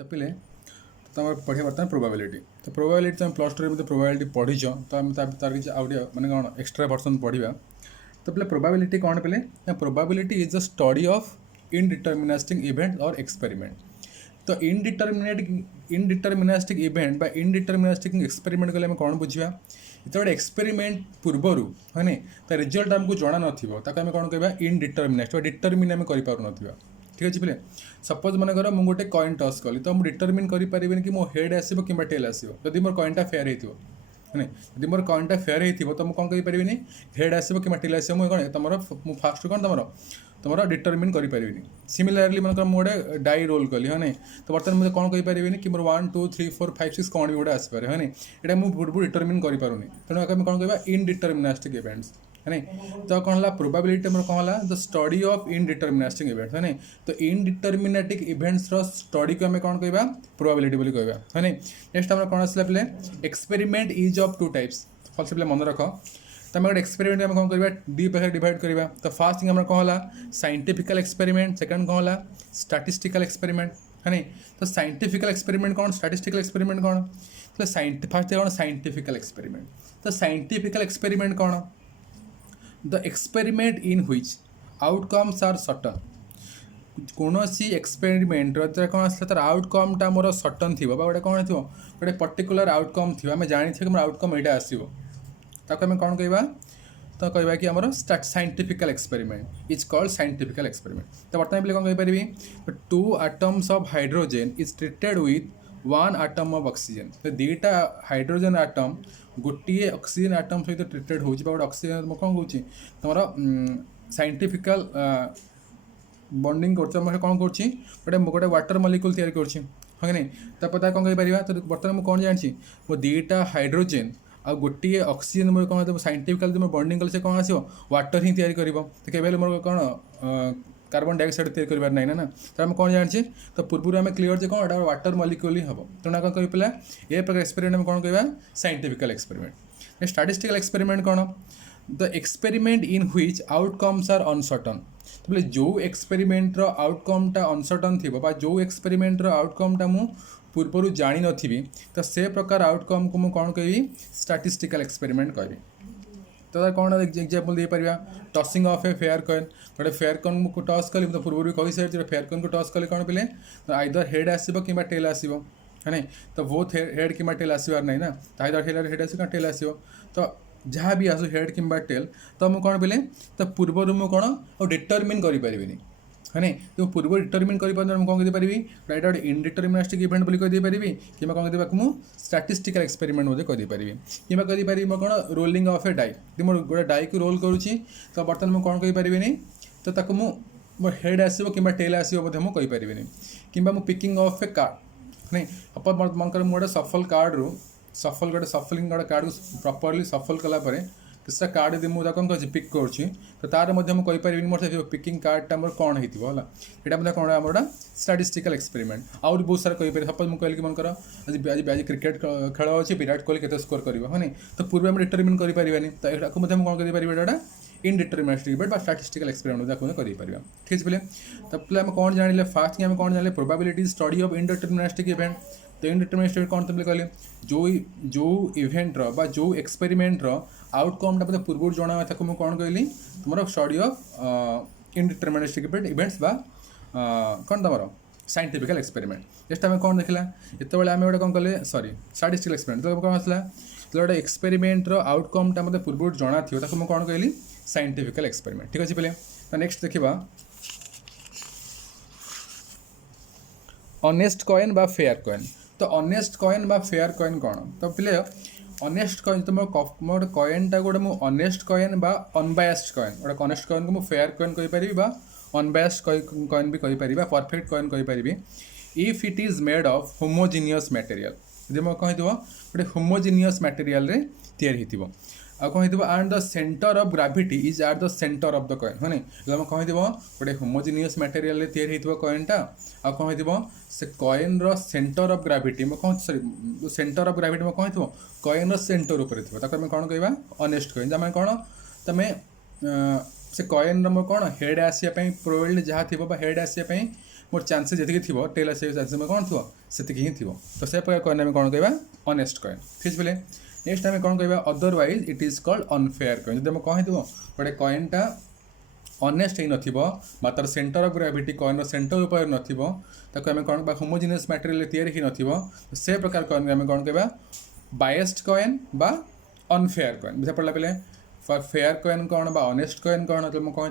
तो पिले तुम पढ़िया बर्तमान प्रोबाबिलिटी। तो प्रोबाबिलिटी तुम प्लस टू में प्रोबाबिलिटी पढ़ीच तो आम तार किसी आउ मैंने कौन एक्सट्रा वर्सन पढ़ा। तो पे प्रोबाबिलिटी कौन पे probability is the study of indeterministic event और एक्सपेरिमेंट। तो इनडिटरमिनिस्टिक इवेंट इनडिटरमिनिस्टिक एक्सपेरिमेंट कले कौन बुझा जो गोटे एक्सपेरिमेंट पूर्वर है तो रिजल्ट आमको जना नाम कौन कह इनडिटरमिनिस्ट डिटरमिन आम कर ठीक अच्छे पे। सपोज मनकर मुझे गोटे कॉइन टॉस कली तो मुझे डिटरमिन करें कि मो हेड आसो कि टेल आसो जदि मोर कॉइनटा फेयर हो है जब मोर कॉइनटा फेयर हो तो मुझे कौन कहीपरि हेड आसो कि टेल आसो मुझे कौन तुम फास्ट कौन तुम डिटरमिन करें। सिमिलारली मनकर मुझे डाई रोल कली है तो बर्तमान मुझे कौन कहीपरि कि मोर 1 2 3 4 5 6 कौन भी गोटे आसपे है यहाँ मुझे पूर्व डिटरमिन करें तेणु आम कौन कह इनडिटरमिनिस्टिक इवेंट्स है तो कौन है प्रोबाबिलिटी मोर कौन है द स्टडी ऑफ इनडिटरमिनिस्टिक इवेंट्स है तो इनडिटरमिनेटिक इवेंट्स स्टडी को आम कौन कह प्रोबाबिलिटी बोली कहवा है। नेक्स्ट आम कौन आसला पे experiment is of two types फलसे पे मन रख। तो आम गोटे एक्सपेरिमेंट आम कौन करवा डी पाखे डिवाइड करवा। तो फास्ट थिंग कौन है साइंटिफिकल एक्सपेरिमेंट सेकंड कौन है स्टैटिस्टिकल एक्सपेरिमेंट है। तो साइंटिफिकल एक्सपेरिमेंट कौन स्टैटिस्टिकल एक्सपेरिमेंट कौन तो फास्ट कौन साइंटिफिकल एक्सपेरिमेंट। तो साइंटिफिकल एक्सपेरिमेंट कौन the experiment in which outcomes are certain. कौन सी एक्सपेरिमेंट कौन आसला तार आउटकमटा मोर सर्टन थी गोटे कौन थो गोटे पर्टिकुलर आउटकम थी आम जानी कि मोर आउटकम यहाँ आसो ताको आम कौन कहवा तो कहवा कि आमर scientifical experiment is called scientifical experiment. तो बर्तमान पे कौन कहीपरि 2 atoms of hydrogen is treated with 1 atom of oxygen. तो दुईटा हाइड्रोजेन आटम गोटे ऑक्सीजन आटम सहित ट्रीटेड हो गोटे ऑक्सीजन कौन कौन तुम साइंटिफिकल बॉन्डिंग कर कौन कर गोटे वाटर मलिक्यूल तैयारी कर नहीं तापर कौन कहीपर। तो बर्तमान मुझे कौन जानी मो दुईटा हाइड्रोजेन आ गोटे ऑक्सीजन मोर कौन साइंटिफिकल जो बॉन्डिंग कले कौन आसो वाटर ही तैयारी कर तो केवल मोर कौन कार्बन डाइऑक्साइड तैयारी कर ना ना तो आम कौन जानी तो पूर्व आम क्लीयर जो कौन वाटर मलिक्यूल ही हम तेना कौन कह पे ये प्रकार एक्सपेरिमेंट में कौन कहवा साइंटिफिकल एक्सपेरिमेंट। स्टैटिस्टिकल एक्सपेरिमेंट कौन the experiment in which outcomes are uncertain. तो बोले जो एक्सपेरिमेंटर आउटकमटा अनसर्टन थी जो एक्सपेरिमेंटर आउटकमटा मु पूर्वर जानी नी तो से प्रकार आउटकम को मुझे कौन कह स्टैटिस्टिकल एक्सपेरिमेंट कह। तो कौन एग्जाम्पल दे पार tossing of a fair coin गोटे फेयर कॉइन को टस कली तो पूर्व भी कही सारी फेयर कॉइन को टस कले कौन पे तो आइदर हेड आसो कि टेल आसो है तो बोथ हेड कि टेल आसबार ना ना तो आइदर हेड आसो टेल आसो तो जहाँ भी आसो हेड कि टेल तो मुझे कौन पे तो पूर्वर मुझे कौन डिटरमिन करें है तो पूर्व डिटरमिन कर कौन कहीपरि गोटे इनडिटरमिनिस्टिक इवेंट बोली कहीपरि कि कौन कह स्टैटिस्टिकल एक्सपेरिमेंट कहीपरि कि कहीपरि कौन रोलिंग ऑफ ए डाई कि मोर गोटे डाई को रोल करुँची तो बर्तमान मुझे कौन कहीपरि तो मोर हेड आसो कि टेल आसो मुझे कहीपरि कि पिकिंग ऑफ ए कार्ड नहीं अपन मनकर मुझे सफल कार्ड रू सफल गोटे सफलिंग गोटे कार्ड को प्रॉपर्ली सफल कलापर किसी कार्ड यदि मुझे कौन कह पिक करुँची तो तार मुझे कहीपरि मोर पिकिंग कार्डटा मोर कौन होगा यहाँ मतलब कौन आम गोटा स्टैटिस्टिकल एक्सपेरिमेंट आउट बहुत सारा कहीपर सपोज मुझे कहली कि मनकर आज आज क्रिकेट खेल अच्छे विराट कोहली केते स्कोर कर तो पूर्व आम डिटरमिन करें तो यहाँ कौन कहीपर इनडिटरमिनिस्टिक इवेंट स्टैटिस्टिकल एक्सपेरिमेंट करें ठीक है। तब पे आम कौन जान फास्ट आम कौन जान probability study of indeterministic event. तो इनडिटरमिनिस्टिक कौन तुम कहले जो इवेंटर बा जो एक्सपेरिमेंटर आउटकमटा मतलब पूर्व जना था मुझे कौन कहली तुम स्टडी ऑफ इनडिटरमिनिस्टिक इवेंट्स बा कौन तुम साइंटिफिकल एक्सपेरिमेंट। जस्ट आम कौन देखला ये आम गोटे कौन कले सॉरी स्टैटिस्टिकल एक्सपेरिमेंट तो कौन आसला तो गोटे एक्सपेरिमेंटर आउटकमटा मतलब पूर्व जना थी मुझे कौन कहली साइंटिफिकल एक्सपेरिमेंट ठीक अच्छे पे। तो नेक्स्ट देखा ऑनेस्ट कॉइन बा फेयर कॉइन। तो ऑनेस्ट कॉइन बा फेयर कॉइन कौन तो पे ऑनेस्ट कॉइन तो मोर कॉइनटा गोटे मुझे ऑनेस्ट कॉइन बा अनबायस्ड कॉइन गोटे ऑनेस्ट कॉइन को मुझे फेयर कॉइन कहीपरि बा अनबायस्ड कॉइन भी कहीपरि परफेक्ट कॉइन कहीपरि if it is made of homogeneous material जब मैं कही गोटे होमोजिनियस मटेरियल तैयारी हो आ कौन and the center of gravity is at the center of the coin है नहीं कही गोटे होमोजिनियस मटेरियल तैयारी कॉइनटा आ कौन से कॉइन रो सेंटर ऑफ ग्रेविटी में कौन सॉरी सेंटर ऑफ ग्रेविटी में कौन कॉइन रो सेंटर ऊपर थी कौन कहवा ऑनेस्ट कॉइन जब कौन तुम से कॉइन मो कौन हेड आसापी प्रोबेबिलिटी जहाँ थी हेड आसापी मोर चांसेस जी थी टेल आसा चांसेस कौन थो से ही थी तो से प्रकार कॉइन आम कौन कह ऑनेस्ट कॉइन ठीक है नेक्स्ट आम कौन कह otherwise it is called unfair coin जब कौन थो गोटे कॉइनटा ऑनेस्ट हो तार centre of gravity coin centre ऊपर नाको आम कौन होमोजिनियस मटेरियल तैयारी हो से प्रकार कॉइन आम कौन कह बायस्ड कॉइन बा अनफेयर कॉइन बुझा पड़ा पे फेयर कॉइन कौन बा ऑनेस्ट कॉइन कौन तो मैं कही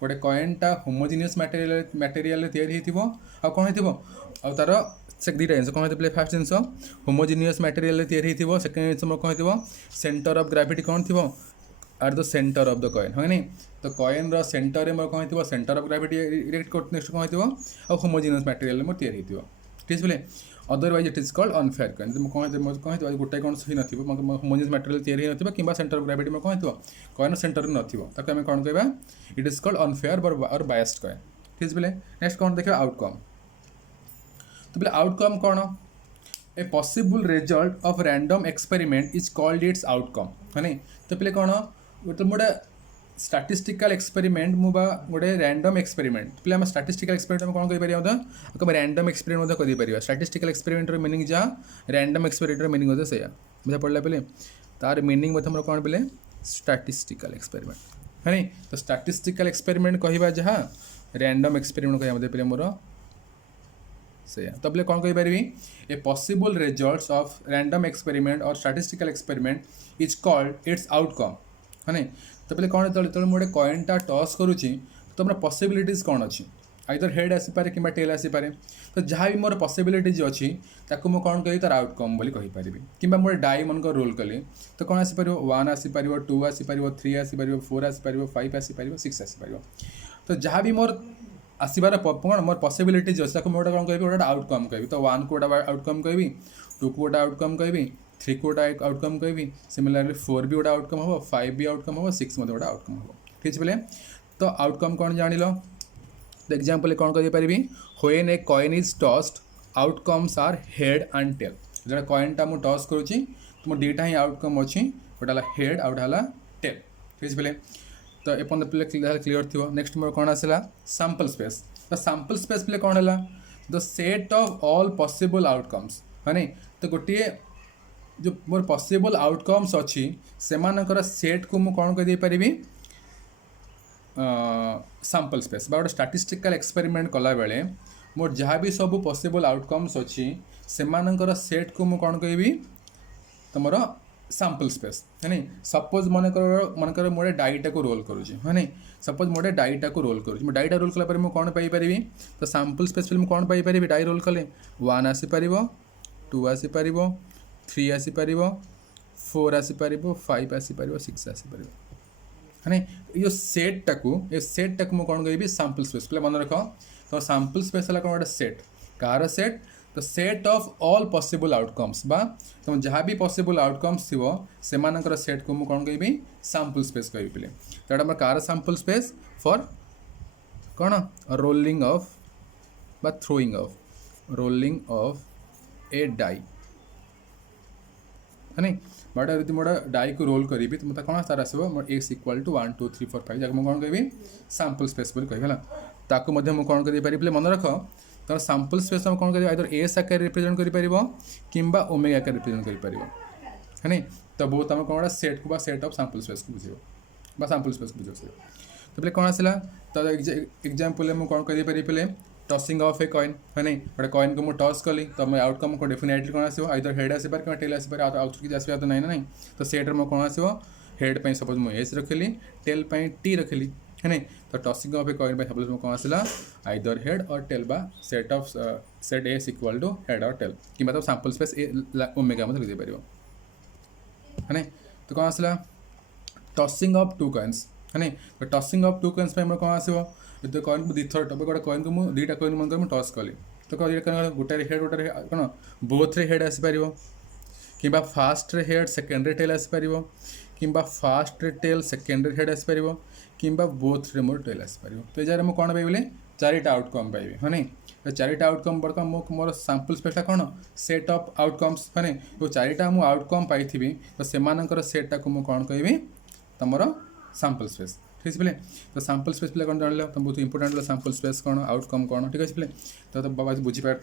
गोटे कॉइनटा होमोजिनियस मटेरियल तैयारी आ कौन हो तार से दुटा जिन कौन होते फास्ट जिन होमोजिनियस मटेरियल तैयारी हो सेकेंड जिन कही सेंटर ऑफ ग्रेविटी कौन थी are the center of the coin है नहीं तो कॉइन रो सेंटर में कौन थी center of gravity erect next कौन हो होमोजिनियस मटेरियल मोर तैयारी हो ठीक है otherwise it is called unfair coin कौन कही गोटे कौन सही नथिबो होमोजिनियस मटेरियल तैयारी नथिबो किंबा सेंटर ऑफ ग्रेविटी में कौन कॉइन सेंटर नथिबो ताको आम कौन कहबा इट इज कॉल्ड अनफेयर और बायस्ड कॉइन ठीक है नेक्स्ट कौन देखा आउटकम तो बोले आउटकम कौन a possible result of random experiment is called its outcome है नहीं तो पे कौन गोटे स्टैटिस्टिकल एक्सपेरिमेंट मुबा गोटे रैंडम एक्सपेरिमेंट पे आम स्टैटिस्टिकल एक्सपेरिमेंट कौन कह रैंडम एक्सपेरिमेंट कर स्टैटिस्टिकल एक्सपेरिमेंट मीनिंग जहाँ रैंडम एक्सपेरिमेंट मीनिंग से बुझा पड़ा पे तार मीनिंग कौन पे स्टैटिस्टिकल एक्सपेरिमेंट है नहीं तो स्टैटिस्टिकल एक्सपेरिमेंट कहवा जहाँ रैंडम एक्सपेरिमेंट कह पे मोर से तो बोले कौन कहीपरि a possible results of random experiment और statistical experiment is called its outcome है नहीं तो बोले कौन जो मुझे कॉइनटा टॉस करुच्ची तो मोर पॉसिबिलिटीज कौन अच्छी आइदर हेड आसीपे कि टेल आसीपे तो जहाँ भी मोर पॉसिबिलिटीज अच्छी ताकू मुझे कौन कह तार आउटकम बोली कहीपरि कि मोर डाई मन रोल कली तो कौन आसीपर 1 आसीपर 2 आसीपर 3 आसीपर 4 आसीपर 5 आसीपर 6 आसीपर तो जहाँ भी मोर आसबार कौन मोर पॉसिबिलिटीज अच्छे मुझे कौन कह गोटे आउटकम कह तो 1 को गोटे आउटकम कह 2 को गोटे आउटकम कह 3 को गोटे आउटकम कह सिमिलरली 4 भी गोटे आउटकम हम 5 भी आउटकम हम 6 गोटे आउटकम हम ठीक है तो आउटकम कौन जान तो एग्जाम्पल कौन कहीपरि when a coin is tossed outcomes are head and tail जो कॉइनटा मुझे टॉस करुच्ची तो मोर दुटा ही आउटकम अच्छी गोटे हेड आउ गोटे टेल ठीक है तो एपन पे क्लीयर थी नेक्स्ट मोर कौन आसला सैंपल स्पेस तो सैंपल स्पेस पे कौन है the set of all possible outcomes है नहीं तो गोटे जो मोर पॉसिबल आउटकम्स अच्छी से सेट को मुझे कौन कह पारि सैंपल स्पेस गोटे स्टैटिस्टिकल एक्सपेरिमेंट कला बेले मोर जहाँ भी सब पॉसिबल आउटकम्स अच्छी से सेट को मुझे कौन कहि तुम सैंपल स्पेस है नहीं सपोज मनकर मोटे डाईटा को रोल करुँचे है नहीं सपोज मोटे डाईटा को रोल करुँच डाईटा रोल कला मुझे कौन पाइपरि तो सैंपल स्पेस मुझे कौन पाइपरि डाई रोल कले 1 आसीपर 2 आसीपर 3 आसीपर 4 आसीपर 5 आसीपर 6 आसीपर है नहीं ये सेट्टा को मुझे कौन कहि सैंपल स्पेस पे मन रख तो सैंपल स्पेस है कौन गोटे सेट कार सेट तो set of all possible outcomes बा तुम जहाँ भी पॉसिबल आउटकम्स थी से सेट को मुझे कौन कहि सैंपल स्पेस कहि पे तो कार सैंपल स्पेस फॉर कौन रोलिंग ऑफ बा थ्रोइंग ऑफ ए डाई है नहीं बट यदि मोटा डाई को रोल करी तो मतलब कौन तार आसो मोर एक्स इक्वाल टू 1 2 3 4 5 जगह कौन कहि सैंपल स्पेस बोली कह ताकू मुझे कौन कर मन रख तो सैंपल स्पेस हम कौन कर आइदर एस आकार रिप्रेजेंट कि ओमेगा आकार रिप्रेजेंट कर है नहीं तो बहुत आम कौन सेट को सेट ऑफ सैंपल स्पेस को बुझे सैंपल स्पेस को बुझे तो पे कौन आसला तो एग्जाम्पल मुझे कौन कर पे टॉसिंग ऑफ ए कॉइन है नहीं गोटे कॉइन को मुझे टॉस कली तो मैं आउटकम को डेफिनेटली कौन आसो आइदर हेड आसपार कि टेल आसपार आउट किसी आसपा तो नहीं ना तो सेट्रे मैं कौन आसो हेड पे सपोज मुझे एस रखिली टेल पे टी रखिली है नहीं तो टॉसिंग ऑफ ए कॉइन पे सपोज कौन आसला आइदर हेड और टेल बा set of set S equal to head और टेल कि मतलब सैंपल स्पेस ओमेगा मतलब लिखी पार है नहीं तो कौन आसला टॉसिंग ऑफ 2 कॉइन्स है नहीं तो टॉसिंग ऑफ 2 कॉइन्स पे कौन आसो तो कॉइन को दुईथर टप गोटे कॉइन को मुझे 2टा कॉइन मन टॉस कली तो गोटे हेड गोटे कौन बोथ रे हेड आसपार कि फास्ट रे हेड सेकेंड रे टेल आसपार कि फास्ट रे टेल सेकेंड रे हेड आसपार कि बोथ रे मोर टेल आसपार तो ये मुझे कौन पाइबे 4टा आउटकम पाइबे है नहीं तो 4टा आउटकम बर्तमान मोर सैंपल स्पेसटा कौन सेट ऑफ आउटकम्स है नहीं तो 4टा मुझे आउटकम पाई तो से सेट्टा को मुझे कौन कहि तुम सैंपल स्पेस ठीक अच्छे पे। तो सैंपल स्पेस पे कौन जान तुम बहुत इंपोर्टाट सैंपल स्पेस कौन आउटकम कौन ठीक अच्छे पे। तो बाबा बुझीपार